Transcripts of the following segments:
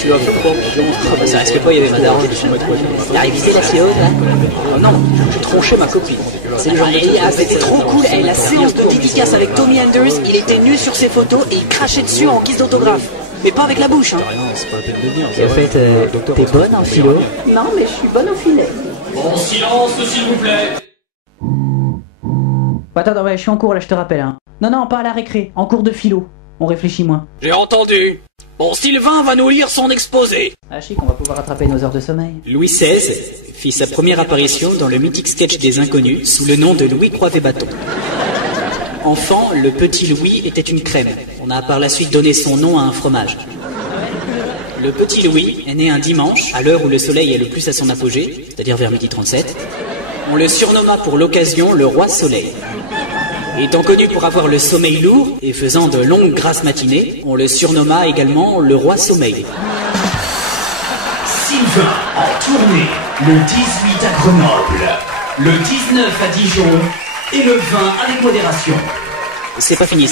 tu vois, ça risque pas, il y avait ma daronne. Il a révisé la CO, là. Oh non, j'ai tronché ma copine. C'est le genre de truc. C'était trop cool. Et la séance de dédicace avec Tommy Anders, il était nu sur ses photos et il crachait dessus en guise d'autographe. Mais pas avec la bouche, hein. C'est pas la peine de dire. Et en fait, t'es bonne en philo? Non, mais je suis bonne au filet. Bon, silence, s'il vous plaît. Attends, ouais, je suis en cours là, je te rappelle. Hein. Non, pas à la récré, en cours de philo. On réfléchit moins. J'ai entendu. Bon, Sylvain va nous lire son exposé. Ah chic, on va pouvoir rattraper nos heures de sommeil. Louis XVI fit sa première apparition dans le mythique sketch des Inconnus sous le nom de Louis Croivet-Bâton. Enfant, le petit Louis était une crème. On a par la suite donné son nom à un fromage. Le petit Louis est né un dimanche, à l'heure où le soleil est le plus à son apogée, c'est-à-dire vers 12h37. On le surnomma pour l'occasion le roi soleil. Étant connu pour avoir le sommeil lourd et faisant de longues grasses matinées, on le surnomma également le roi sommeil. Sylvain en tournée, le 18 à Grenoble, le 19 à Dijon et le 20 avec modération. C'est pas fini.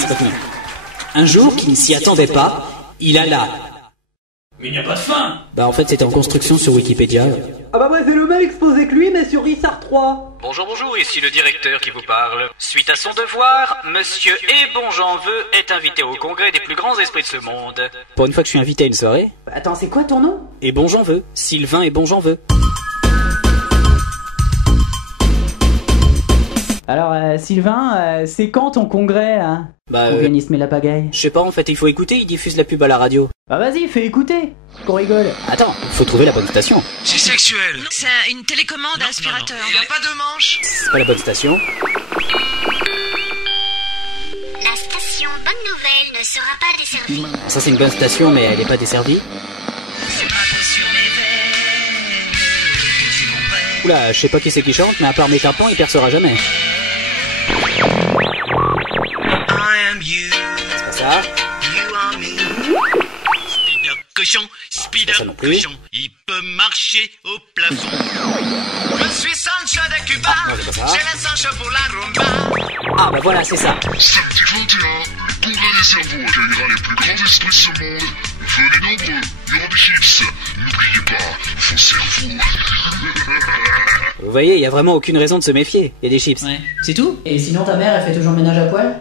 Un jour, qui ne s'y attendait pas, il alla... Mais il n'y a pas de fin. Bah en fait c'était en construction sur Wikipédia. Ah bah ouais, c'est le même exposé que lui, mais sur Rissart 3. Bonjour, ici le directeur qui vous parle. Suite à son devoir, monsieur Ebonjanveux est invité au congrès des plus grands esprits de ce monde. Pour une fois que je suis invité à une soirée... Attends, c'est quoi ton nom? Et bon j'en veux. Sylvain et bon j'en veux. Alors, Sylvain, c'est quand ton congrès, hein? Organisme et la pagaille. Je sais pas, en fait, il faut écouter, il diffuse la pub à la radio. Bah vas-y, fais écouter, qu'on rigole. Attends, faut trouver la bonne station. C'est sexuel. C'est une télécommande aspirateur. Il a pas de manche. C'est pas la bonne station. La station Bonne Nouvelle ne sera pas desservie. Ça c'est une bonne station, mais elle est pas desservie. Oula, je sais pas qui c'est qui chante, mais à part mes tapons, il percera jamais. C'est pas ça. Spider cochon, il peut marcher au plafond. Je suis Sancho de Cuba, j'ai la Sancho pour la rumba. Ah bah voilà, c'est ça. Samedi 21, le congrès des cerveaux accueillera les plus grands esprits de ce monde. Venez nombreux, il y aura des chips. N'oubliez pas, vos cerveaux. Vous voyez, il y a vraiment aucune raison de se méfier. Il y a des chips. Ouais. C'est tout? Et sinon ta mère, elle fait toujours le ménage à poil?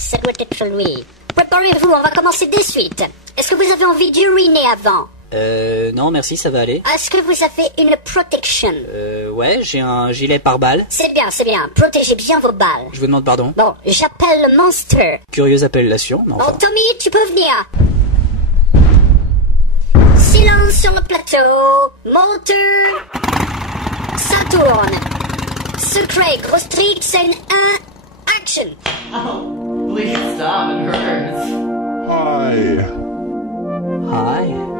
Ça doit être lui. Préparez-vous, on va commencer de suite. Est-ce que vous avez envie d'uriner avant? Non, merci, ça va aller. Est-ce que vous avez une protection? Ouais, j'ai un gilet pare-balles. C'est bien. Protégez bien vos balles. Je vous demande pardon. Bon, j'appelle le Monster. Curieuse appellation, non? Bon, Tommy, tu peux venir. Silence sur le plateau. Moteur. Ça tourne. Secret, gros strict, scène 1. Action. Oh, please stop, it hurts. Hi.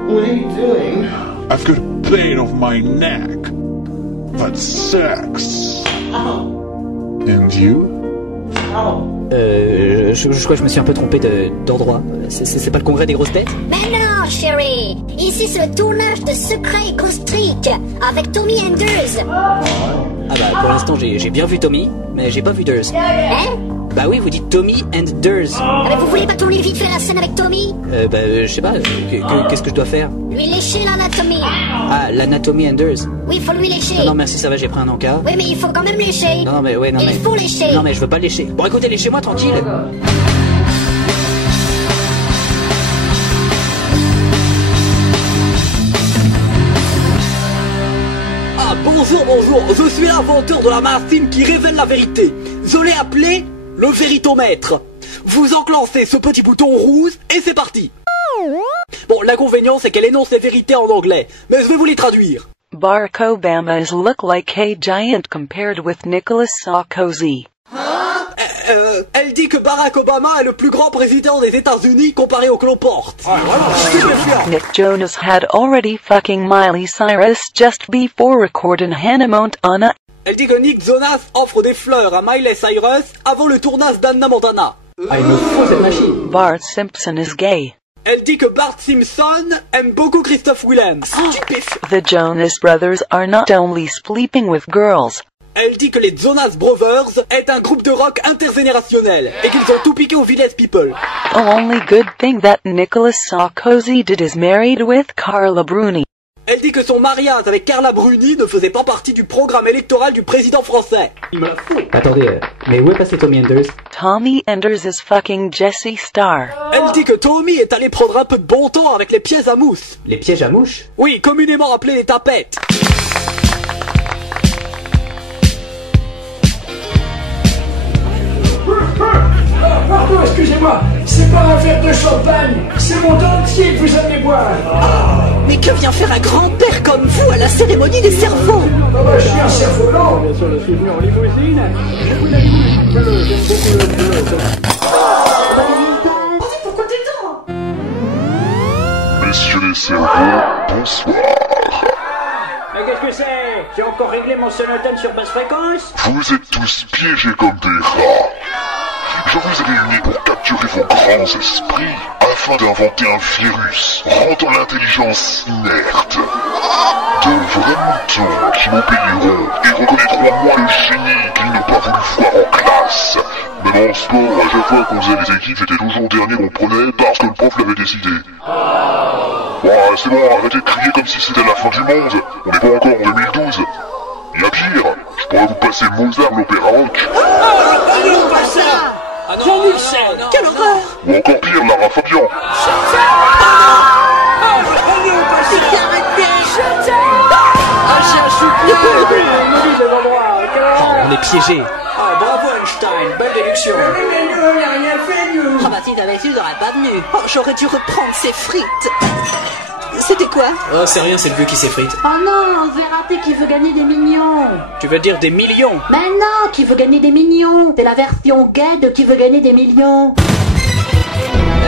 What are you doing? I've got a pain of my neck. That's sex. Oh. And you? Oh. Je crois que je me suis un peu trompé d'endroit. C'est pas le congrès des grosses têtes? Mais non, chérie. Ici, c'est le tournage de Secret Ghost Trick avec Tommy Anders. Ah bah, pour l'instant, j'ai bien vu Tommy, mais j'ai pas vu Durs. Hein? Bah oui, vous dites Tommy and Durs. Ah mais vous voulez pas tourner vite faire la scène avec Tommy? Je sais pas, qu'est-ce que je dois faire? Lui lécher l'anatomie. Ah, l'anatomie and Durs. Oui, il faut lui lécher. Non, merci, ça va, j'ai pris un encas. Oui, mais il faut quand même lécher. Non, mais ouais, non, mais... Il faut lécher. Non, mais je veux pas lécher. Bon, écoutez, léchez-moi tranquille. Ah, bonjour, je suis l'inventeur de la machine qui révèle la vérité. Je l'ai appelé le véritomètre. Vous enclenchez ce petit bouton rouge et c'est parti. Bon, l'inconvénient c'est qu'elle énonce les vérités en anglais, mais je vais vous les traduire. Barack Obama's look like a giant compared with Nicolas Sarkozy. Elle dit que Barack Obama est le plus grand président des États-Unis comparé au cloporte. Nick Jonas had already fucking Miley Cyrus just before recording Hannah Montana. Elle dit que Nick Jonas offre des fleurs à Miley Cyrus avant le tournage d'Anna Montana. Ah, il me faut cette machine. Bart Simpson is gay. Elle dit que Bart Simpson aime beaucoup Christophe Willem. The Jonas Brothers are not only sleeping with girls. Elle dit que les Jonas Brothers est un groupe de rock intergénérationnel et qu'ils ont tout piqué aux Village People. The only good thing that Nicolas Sarkozy did is married with Carla Bruni. Elle dit que son mariage avec Carla Bruni ne faisait pas partie du programme électoral du président français. Il me la fout. Attendez, mais où est passé Tommy Enders? Tommy Enders is fucking Jessie Star. Elle dit que Tommy est allé prendre un peu de bon temps avec les pièges à mousse. Les pièges à mouches? Oui, communément appelés les tapettes. Pardon, excusez-moi, c'est pas un verre de champagne, c'est mon dentier que vous allez boire. Mais que vient faire un grand-père comme vous à la cérémonie des cerveaux? Oh bah, je suis un cerveau-lent. Bien sûr, je suis venu en limousine. J'aime beaucoup le bleu. Vas-y, pourquoi t'es dedans? Messieurs les cerveaux, bonsoir. Mais qu'est-ce que c'est? J'ai encore réglé mon sonotone sur basse fréquence? Vous êtes tous piégés comme des rats. Je vous ai réunis pour capturer vos grands esprits afin d'inventer un virus rendant l'intelligence inerte. De vrais moutons qui m'obéiront et reconnaîtront moi le génie qu'ils n'ont pas voulu voir en classe. Même en sport, à chaque fois qu'on faisait les équipes, j'étais toujours dernier, on prenait parce que le prof l'avait décidé. Bon, c'est bon, arrêtez de crier comme si c'était la fin du monde. On n'est pas encore en 2012. Il y a pire, je pourrais vous passer Mozart l'opéra rock. Ah non, Jean-Michel, quelle horreur! Ou encore pire, Lara Fabian. On est piégés. Ah, bravo Einstein, belle déduction. Mais nous, on n'a rien fait, nous. Ah bah si t'avais su, j'aurais pas venu. Oh, j'aurais dû reprendre ces frites. C'était quoi? Oh, c'est rien, c'est le vieux qui s'effrite. Oh non, j'ai raté qui veut gagner des millions. Tu veux dire des millions? Mais non, qui veut gagner des millions. C'est la version gay de qui veut gagner des millions.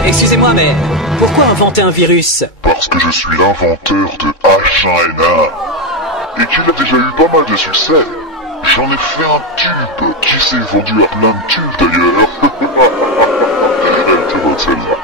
Excusez-moi, mais pourquoi inventer un virus? Parce que je suis l'inventeur de H1N1 et qu'il a déjà eu pas mal de succès. J'en ai fait un tube qui s'est vendu à plein de tubes d'ailleurs. Elle était bonne celle-là.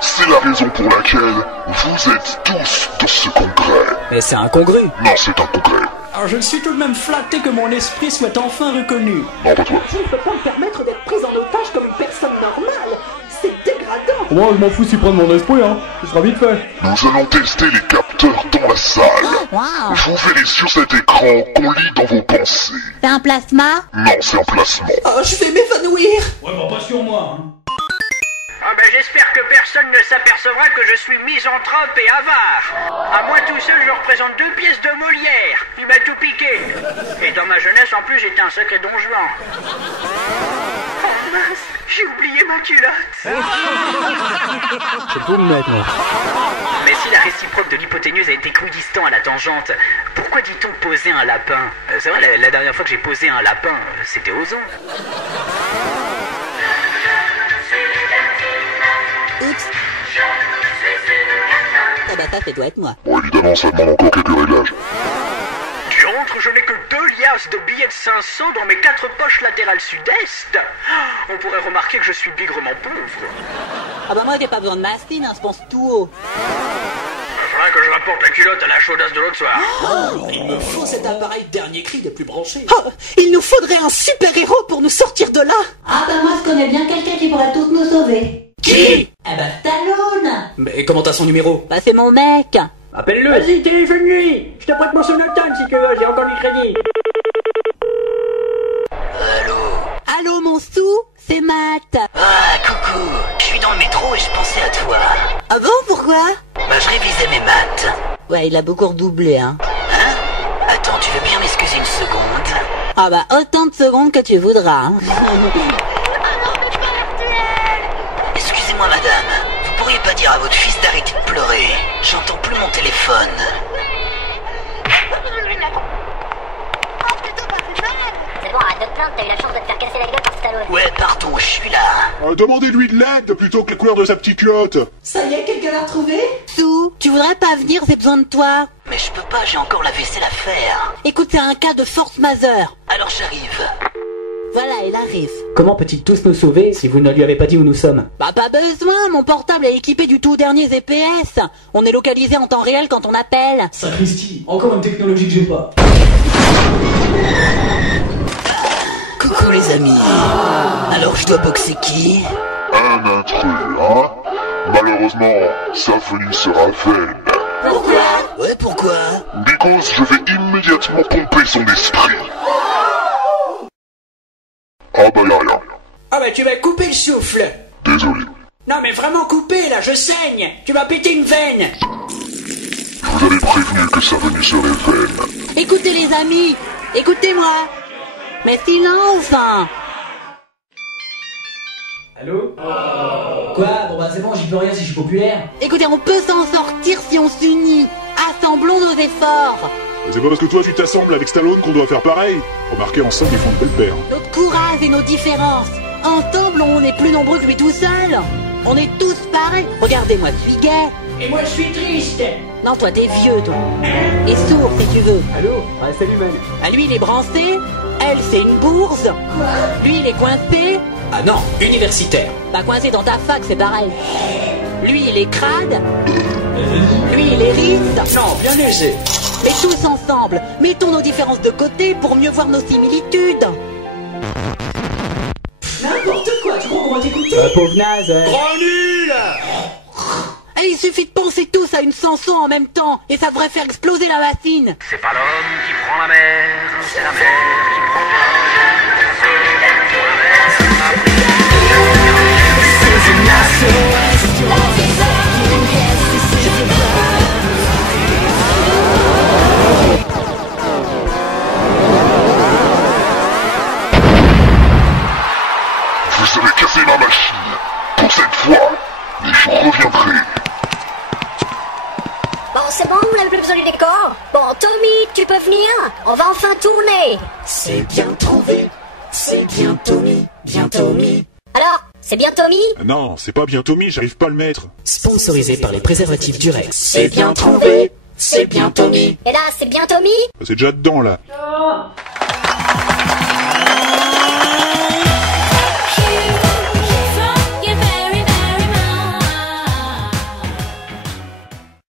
C'est la raison pour laquelle vous êtes tous dans ce congrès. Mais c'est incongru. Non, c'est un congrès. Alors je suis tout de même flatté que mon esprit soit enfin reconnu. Non, pas toi. Je ne peux pas me permettre d'être prise en otage comme une personne normale. C'est dégradant. Moi, je m'en fous s'ils prennent mon esprit, hein. Ce sera vite fait. Nous allons tester les capteurs dans la salle. Vous verrez sur cet écran qu'on lit dans vos pensées. C'est un plasma? Non, c'est un placement. Oh, je vais m'évanouir. Ouais, bah pas sur moi, hein. Ah ben j'espère que personne ne s'apercevra que je suis misanthrope et avare. À moi tout seul, je représente 2 pièces de Molière. Il m'a tout piqué. Et dans ma jeunesse, en plus, j'étais un sacré don Juan. Oh mince, j'ai oublié ma culotte. C'est beau me mettre, moi. Mais si la réciproque de l'hypoténuse a été équidistant à la tangente, pourquoi dit-on poser un lapin? C'est vrai, la dernière fois que j'ai posé un lapin, c'était aux ondes. Oups. Ah bah ça doit être moi. Bon, évidemment, ça demande encore quelques réglages. Tu rentres, je n'ai que 2 liasses de billets de 500 dans mes 4 poches latérales sud-est. On pourrait remarquer que je suis bigrement pauvre. Ah bah moi j'ai pas besoin de mastine, hein, je pense tout haut. Il faudra que je rapporte la culotte à la chaudasse de l'autre soir. Oh, il me faut cet appareil dernier cri des plus branchés. Oh, il nous faudrait un super-héros pour nous sortir de là. Ah bah moi je connais bien quelqu'un qui pourrait tous nous sauver. Qui? Eh bah Stallone. Mais comment t'as son numéro? Bah c'est mon mec. Appelle-le. Vas-y, téléphone-lui. Je te prête mon sonotone si tu veux, j'ai encore du crédit. Allô mon sou, c'est Matt. Ah, coucou. Je suis dans le métro et je pensais à toi. Ah bon, pourquoi? Bah, je révisais mes maths. Ouais, il a beaucoup redoublé, hein. Hein? Attends, tu veux bien m'excuser une seconde? Ah bah, autant de secondes que tu voudras, hein. Excusez-moi, madame. Vous pourriez pas dire à votre fils d'arrêter de pleurer? J'entends plus mon téléphone. C'est bon, arrête de te plaindre, t'as eu la chance de te faire casser la gueule par Stallone. Ouais, pardon, je suis là. Demandez-lui de l'aide plutôt que la couleur de sa petite culotte. Ça y est, quelqu'un l'a retrouvé? Sou, tu voudrais pas venir, j'ai besoin de toi. Mais je peux pas, j'ai encore la vaisselle à faire. Écoute, c'est un cas de force majeure. Alors j'arrive. Voilà, il arrive. Comment peut-il tous nous sauver si vous ne lui avez pas dit où nous sommes? Bah pas besoin, mon portable est équipé du tout dernier GPS. On est localisé en temps réel quand on appelle. Sacristi, encore une technologie que j'ai pas. Coucou les amis. Alors je dois boxer qui? Un intrus, hein? Malheureusement, sa venue sera vaine. Pourquoi? Ouais, pourquoi? Because je vais immédiatement pomper son esprit. Ah bah y'a rien. Ah bah tu vas couper le souffle. Désolé. Non mais vraiment couper là, je saigne. Tu m'as pété une veine. Je vous avais prévenu que sa venue serait vaine. Écoutez les amis, écoutez-moi. Mais silence hein. Allô? Quoi? Bon bah c'est bon, j'y peux rien si je suis populaire. Écoutez, on peut s'en sortir si on s'unit. Assemblons nos efforts. C'est pas parce que toi tu t'assembles avec Stallone qu'on doit faire pareil. Remarquez, ensemble ils font de belles paires. Notre courage et nos différences. Ensemble, on est plus nombreux que lui tout seul. On est tous pareils. Regardez-moi, je suis gay. Et moi je suis triste. Non, toi t'es vieux, toi. Et sourd si tu veux. Allô? Ouais, salut man. Ah, lui il est brancé. Elle c'est une bourse. Lui il est coincé. Ah non, universitaire. Bah coincé dans ta fac, c'est pareil. Lui il est crade. Lui il est riche. Non, bien léger. Mais tous ensemble, mettons nos différences de côté pour mieux voir nos similitudes. N'importe quoi, tu crois qu'on va t'écouter? Pauvre naze. Grand nul. Et il suffit de penser tous à une chanson en même temps et ça devrait faire exploser la machine. C'est pas l'homme qui prend la mer, c'est la mer qui prend Vous avez cassé ma machine. Pour cette fois, mais je reviendrai. Bon, c'est bon, on n'a plus besoin du décor. Bon, Tommy, tu peux venir? On va enfin tourner. C'est bien trouvé, c'est bien Tommy, bien Tommy. Alors, c'est bien Tommy? Non, c'est pas bien Tommy, j'arrive pas à le mettre. Sponsorisé par les préservatifs Durex. C'est bien trouvé, c'est bien Tommy. Et là, c'est bien Tommy? C'est déjà dedans là. Oh.